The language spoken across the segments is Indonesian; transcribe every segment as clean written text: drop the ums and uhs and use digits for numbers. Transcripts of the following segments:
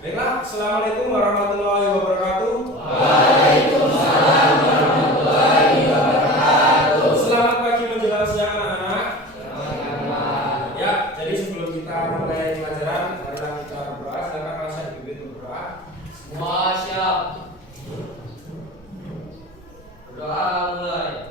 Baiklah, assalamualaikum warahmatullahi wabarakatuh. Waalaikumsalam warahmatullahi wabarakatuh. Selamat pagi menjelang siang anak-anak. Selamat. Ya, jadi sebelum kita mulai pelajaran, marilah kita berdoa. Silakan Rasya dipimpin berdoa. Semua siap. Berdoa mulai.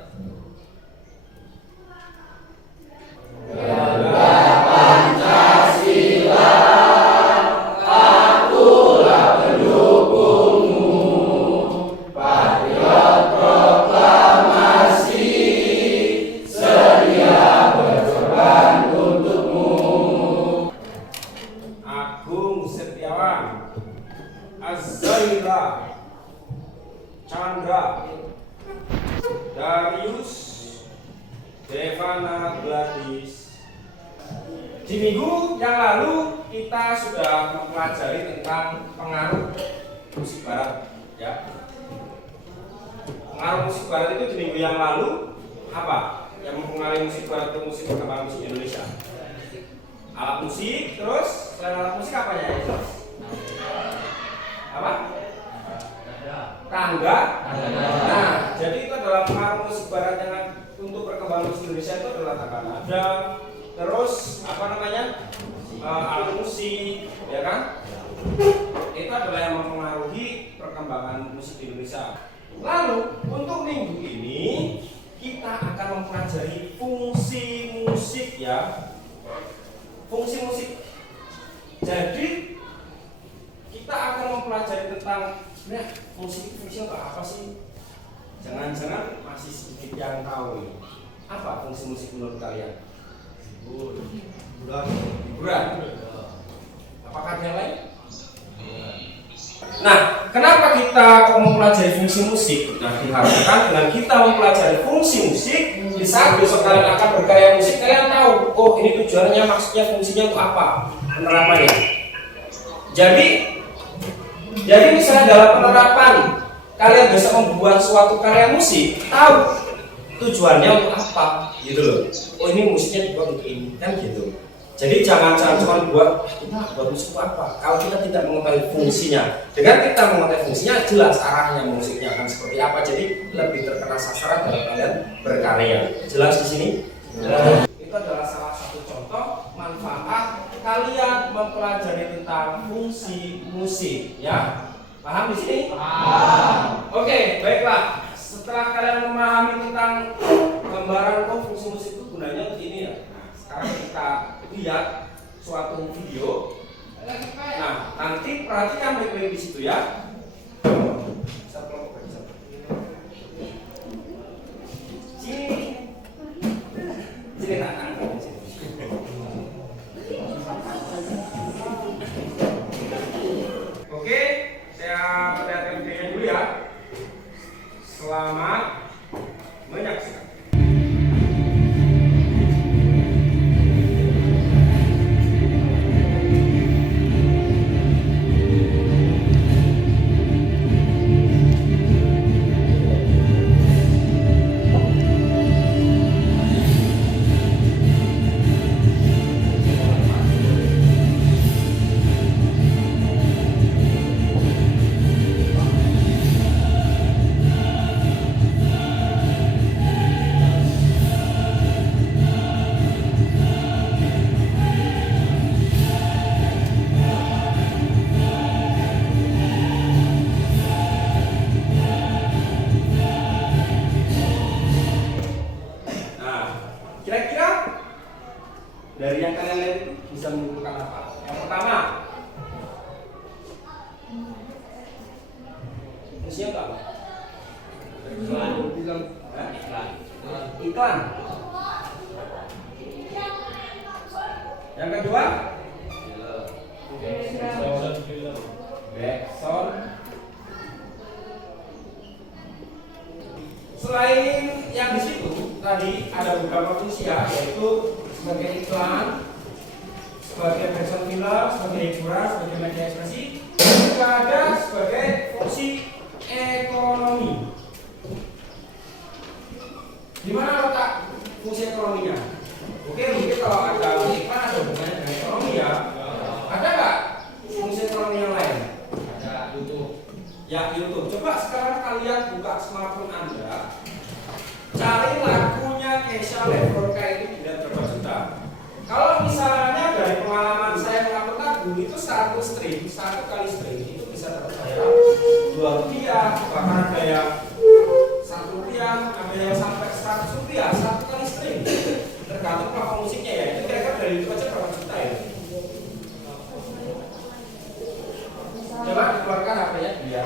Agung Setiawan, Azzaira, Chandra, Darius, Devana Gladys. Di minggu yang lalu kita sudah mempelajari tentang pengaruh musik barat, ya. Pengaruh musik barat itu di minggu yang lalu apa? Yang mempengaruhi musik barat itu musik perkembangan musik Indonesia. Alat musik, terus selain alat musik apa ya? Apa? Tangga. Nah, jadi itu adalah pengaruh musik barat yang untuk perkembangan musik Indonesia itu adalah tangga nada. Terus apa namanya? Alat musik, ya kan? Itu adalah yang mempengaruhi perkembangan musik Indonesia. Lalu untuk minggu ini kita akan mempelajari fungsi musik, ya. Fungsi musik. Jadi kita akan mempelajari tentang sebenarnya fungsi untuk apa sih? Jangan-jangan masih sedikit yang tahu ini. Apa fungsi musik menurut kalian? Hiburan. Apakah ada yang lain? Nah, kenapa kita kok mempelajari fungsi musik? Nah, diharapkan dengan kita mempelajari fungsi musik, di saat besok kalian akan berkarya musik, kalian tahu, oh ini tujuannya, maksudnya, fungsinya untuk apa, penerapannya. Jadi misalnya dalam penerapan kalian bisa membuat suatu karya musik, tahu tujuannya untuk apa, gitu loh. Oh ini musiknya dibuat untuk ini, kan gitu. Jadi jangan cuma buat musik apa kalau kita tidak mengetahui fungsinya. Dengan kita mengetahui fungsinya, jelas arahnya musiknya akan seperti apa. Jadi lebih terkena sasaran dalam kalian berkarya. Jelas di sini? Itu adalah salah satu contoh manfaat kalian mempelajari tentang fungsi musik, ya. Paham di sini? Paham. Oke, baiklah. Setelah kalian memahami tentang gambaran fungsi musik itu gunanya untuk ini, ya. Sekarang kita lihat suatu video. Nah, nanti perhatikan baik-baik di situ, ya. Sini, sini nak. Oke, saya perlihatkan videonya dulu, ya. Selamat menyaksikan. Kira-kira dari yang kalian lihat itu bisa menentukan apa? Yang pertama, fungsinya itu apa? Iklan. Yang kedua, backsound. Selain yang di situ tadi ada beberapa fungsi, ya, yaitu sebagai iklan, sebagai backsound filler, sebagai hiburan, sebagai media ekspresi, juga ada sebagai fungsi ekonomi. Di mana letak fungsi ekonominya? Oke, mungkin kalau ada iklan ada hubungannya dengan ekonomi, ya. Ada nggak fungsi ekonomi yang lain? stream. Tergantung platform musiknya ya. Itu kira-kira dari itu aja berapa juta ya? Coba keluarkan HP-nya dia.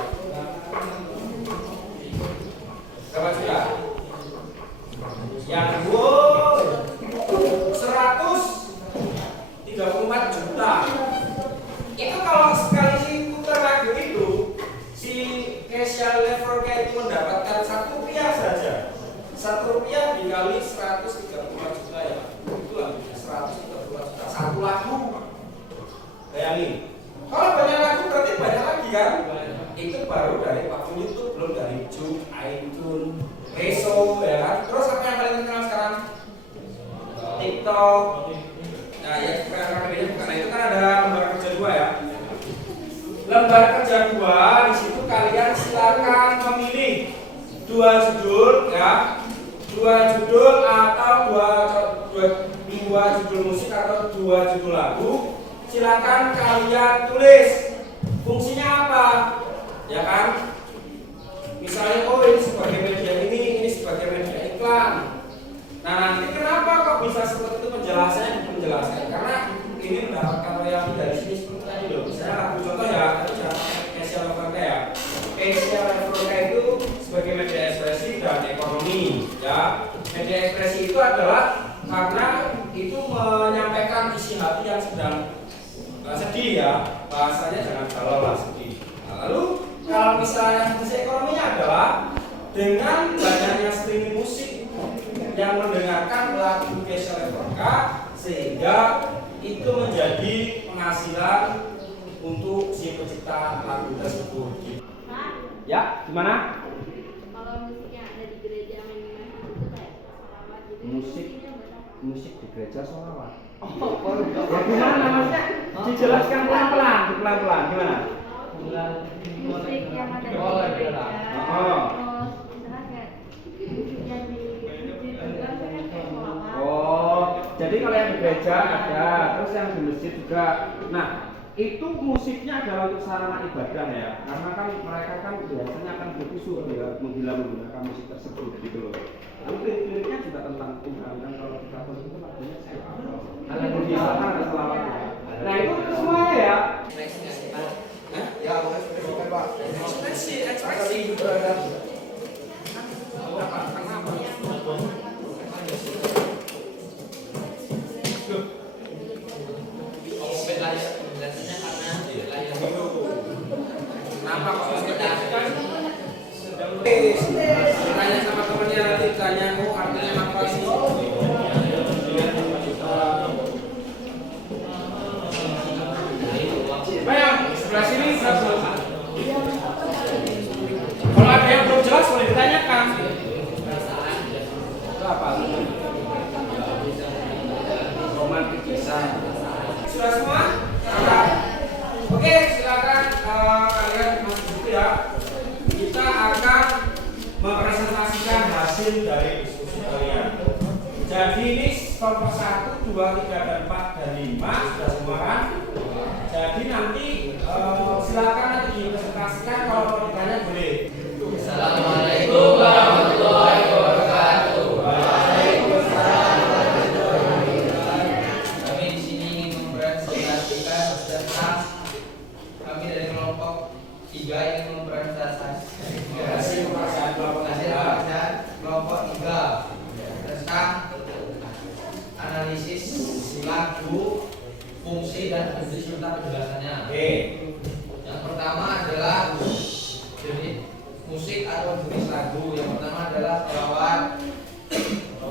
Berapa juta? Yang 134 juta. Itu kalau sekali si putar lagu itu, si Kesha Leverka itu mendapatkan Rp1 saja. Rp1 dikali 134 juta ya. Itu lah 134 juta satu lagu. Bayangin. Kalau banyak lagu berarti banyak lagi kan? Itu baru dari platform YouTube, belum dari Juke, iTunes, Reso, ya kan? Terus apa yang paling terkenal sekarang? TikTok. Nah, ya bukan itu kan ada lembar kerja 2 ya. Lembar kerja 2 di situ kalian silakan memilih 2 judul ya. 2 judul atau 2 judul musik atau 2 judul lagu. Silakan kalian tulis fungsinya apa, ya kan? Misalnya, oh ini sebagai media ini sebagai media iklan. Nah nanti kenapa kok bisa seperti itu penjelasannya? Karena ini mendapatkan royalti dari sini seperti tadi loh. Misalnya lagu contoh ya, tadi jangan Kesha Leverka ya. Kesha Leverka itu sebagai media ekspresi dan ekonomi, ya. Media ekspresi itu adalah karena itu menyampaikan isi hati yang sedang sedih ya, bahasanya jangan galau lah, sedih. Nah, lalu kalau misalnya fungsi ekonominya adalah dengan banyaknya streaming musik yang mendengarkan lagu Kesha Leverka sehingga itu menjadi penghasilan untuk si pencipta lagu tersebut. Ya, gimana? Kalau musiknya ada di gereja main itu kayak sholawat gitu. Musik di gereja sholawat. Ya gimana maksudnya? Dijelaskan pelan-pelan gimana? Musik yang ada di gereja. Terus misalnya kayak musiknya di masjid juga kan kayak sholawat. Oh, jadi kalau yang di gereja ada, terus yang di masjid juga. Nah, itu musiknya adalah untuk sarana ibadah ya, karena kan mereka kan biasanya akan berkhusyuk ya menggunakan musik tersebut gitu loh. Lalu liriknya juga tentang Tuhan, dan kalau di Katolik itu artinya siapa? Ada misalkan ada selawat ya. Nah itu semuanya ya. Ekspresi. Kenapa kok menjelaskan? Tanya sama temennya nanti tanya artinya apa sih? Bayang sebelah sini kalau ada yang belum jelas boleh ditanyakan. Itu apa? Romantik kisah. Sudah semua? Oke, silakan kalian masuk buku ya. Kita akan mempresentasikan hasil dari diskusi kalian. Jadi ini kelompok 1, 2, 3, dan 4, dan 5 sudah semua kan? Jadi nanti silakan nanti dipresentasikan, kalau mau ditanya boleh. Assalamualaikum warahmatullahi wabarakatuh. Waalaikumsalam. Kami di sini ingin mempresentasikan tentang kami dari kelompok 3 ingin mempresentasikan hasil pekerjaan kelompok 3 tentang analisis lagu, fungsi dan fungsi serta penjelasannya. Oke. Yang pertama adalah jenis musik atau jenis lagu. Yang pertama adalah sholawat.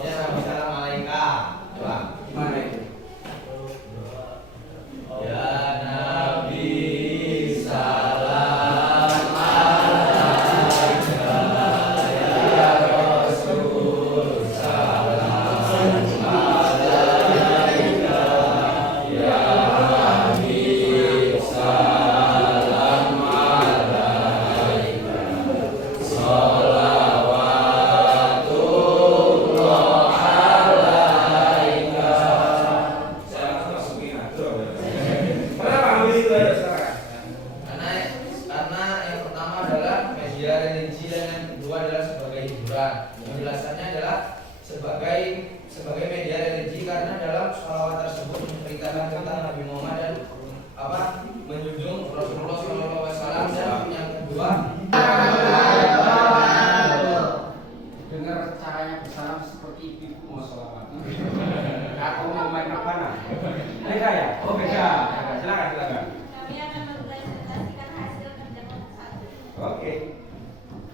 Ya, Nabi Salam Alaika. Coba. Gimana itu? Ya Nabi Salam Alaika. Ya Rasul Salam Alaika. Ya Habib Salam Alaika. Sholawatullah sebagai media religi karena dalam sholawat tersebut menceritakan tentang Nabi Muhammad dan menjunjung Rasulullah SAW. Dan yang kedua, dengar caranya bersalam seperti ibu mau sholawat. Aku mau main rebana. Beda ya? Oh beda. Silakan. Kami akan mempresentasikan hasil kerja kelompok 1. Oke.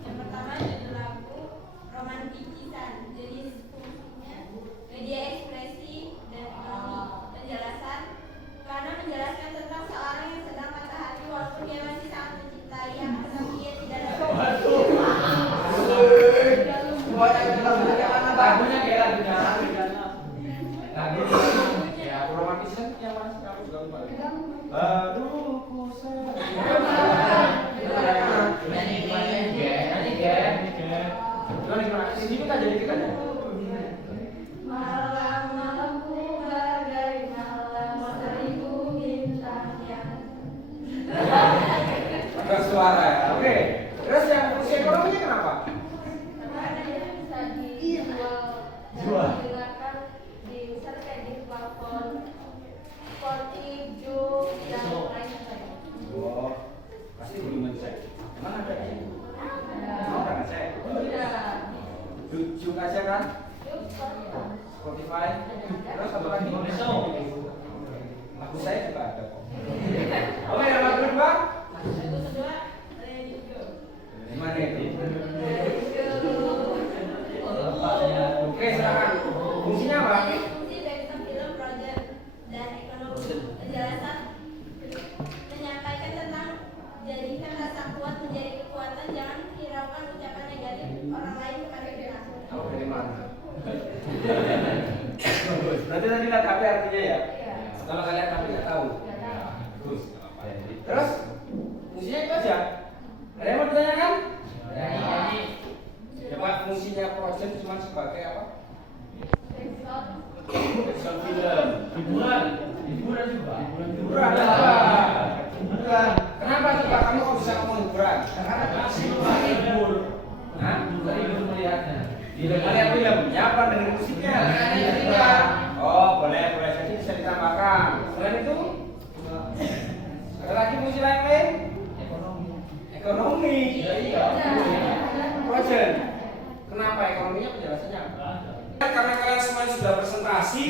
Yang pertama judul lagu Romanticisan, jenis fungsinya media ekspresi dan ekonomi. Penjelasan karena menjelaskan tentang seorang yang sedang patah hati walaupun dia masih sangat mencintai yang tetapi ia tidak dapat. Lagunya kayak lagu ya romantisan yang mana sih kamu juga lupa. Aduh kusah. Sini kita jadi kita aja. Malam-malamku bagai malam seribu bintang yang Ada suara ya. Oke. Terus yang fungsi ekonominya kenapa? karena dia bisa dijual dan digunakan di misalnya kayak di platform sportif, jok, yang lain-lain. Oh, pasti belum ngecek. Emang ada ya? Mau nggak ngecek? Juk aja kan? Spotify. Terus apa lagi? Lagu saya juga ada kok. Oke, yang lagu kedua? Lagu kedua, radio. Gimana itu? Oke, silakan. Fungsinya apa? Fungsi baik film, project, dan ekonomi. Penjelasan menyampaikan tentang jadikan rasa kuat menjadi kekuatan, jangan hiraukan ucapan negatif orang lain kepada kita. Tahu dari mana? Berarti tadi lihat HP artinya ya? Iya. Kalau kalian HP nggak tahu. Nggak tahu. Bagus. Terus fungsinya itu aja. Ada yang mau ditanyakan? Coba fungsinya project cuma sebagai apa? Action film. Hiburan juga. Hiburan. Kenapa coba kamu kok bisa ngomong hiburan? Karena hibur. Hah? Melihatnya. Melihat filmnya apa dengan musiknya? Oh boleh jadi bisa ditambahkan. Selain itu ada lagi fungsi lain? Ekonomi. Iya. Project. Kenapa ekonominya penjelasannya? Karena kalian semuanya sudah presentasi,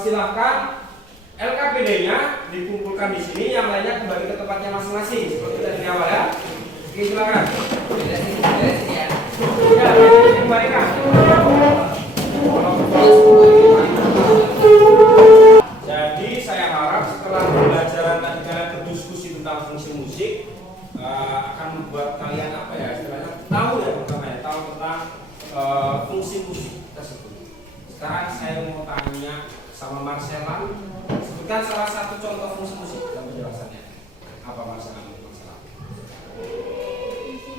silakan LKPD-nya dikumpulkan di sini, yang lainnya kembali ke tempatnya masing-masing seperti tadi awal ya. Oke, silakan. Ya, dikembalikan. Jadi saya harap setelah pembelajaran tadi kalian berdiskusi tentang fungsi musik, akan membuat kalian apa ya istilahnya tahu ya pertama ya tahu tentang fungsi musik tersebut. Sekarang saya mau tanya sama Marcella, sebutkan salah satu contoh fungsi musik dalam penjelasannya. Apa Marcella? Fungsi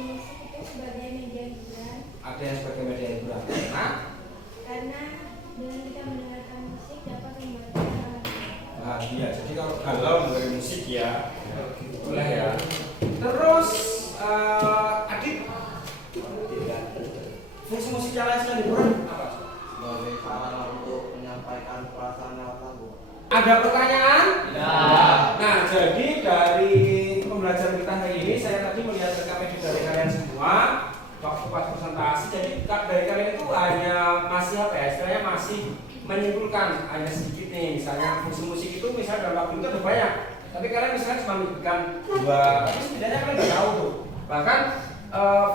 musik itu sebagai media hiburan. Ada yang sebagai media hiburan. Karena dengan kita mendengarkan musik dapat membuat kita Iya. Jadi kalau galau dari musik ya, boleh ya. Terus Adit, fungsi musik yang lain selain hiburan apa? sebagai sarana untuk menyampaikan perasaan lewat lagu. Ada pertanyaan? Ya. Nah, jadi dari pembelajaran kita hari ini, saya tadi melihat rekaman dari kalian semua waktu pas presentasi. Jadi dari kalian itu hanya masih apa ya? Istilahnya masih menyimpulkan hanya sedikit nih. Misalnya fungsi musik itu misalnya dalam lagu itu ada banyak. Tapi kalian misalnya cuma menyebutkan 2, tapi setidaknya kalian udah tahu tuh. Bahkan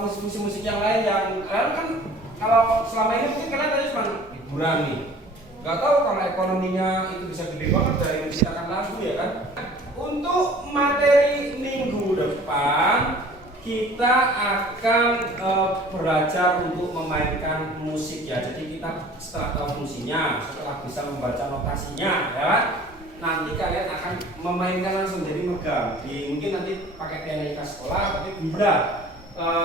fungsi-fungsi musik yang lain yang kalian kan kalau selama ini mungkin kalian tadi cuma hiburan nih. Gak tahu kalau ekonominya itu bisa gede banget dari menciptakan lagu ya kan. Untuk materi minggu depan kita akan belajar untuk memainkan musik ya. Jadi kita setelah tahu fungsinya, setelah bisa membaca notasinya ya, nanti kalian akan memainkan langsung jadi megang. Mungkin nanti pakai pianika sekolah, tapi bila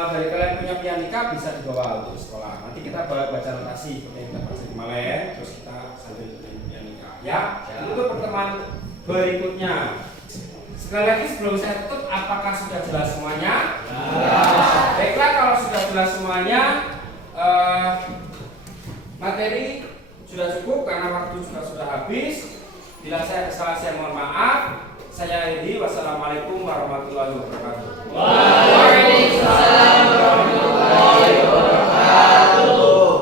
dari kalian punya pianika bisa dibawa untuk sekolah. Nanti kita baca notasi seperti yang kita baca kemarin, terus kita sambil main pianika. Ya, untuk pertemuan berikutnya. Sekali lagi sebelum saya tutup, apakah sudah jelas semuanya? Baiklah, kalau sudah jelas semuanya, materi sudah cukup karena waktu juga sudah habis. Bila saya kesalahan saya mohon maaf. Saya akhiri. Wassalamualaikum warahmatullahi wabarakatuh. Waalaikumsalam warahmatullahi wabarakatuh.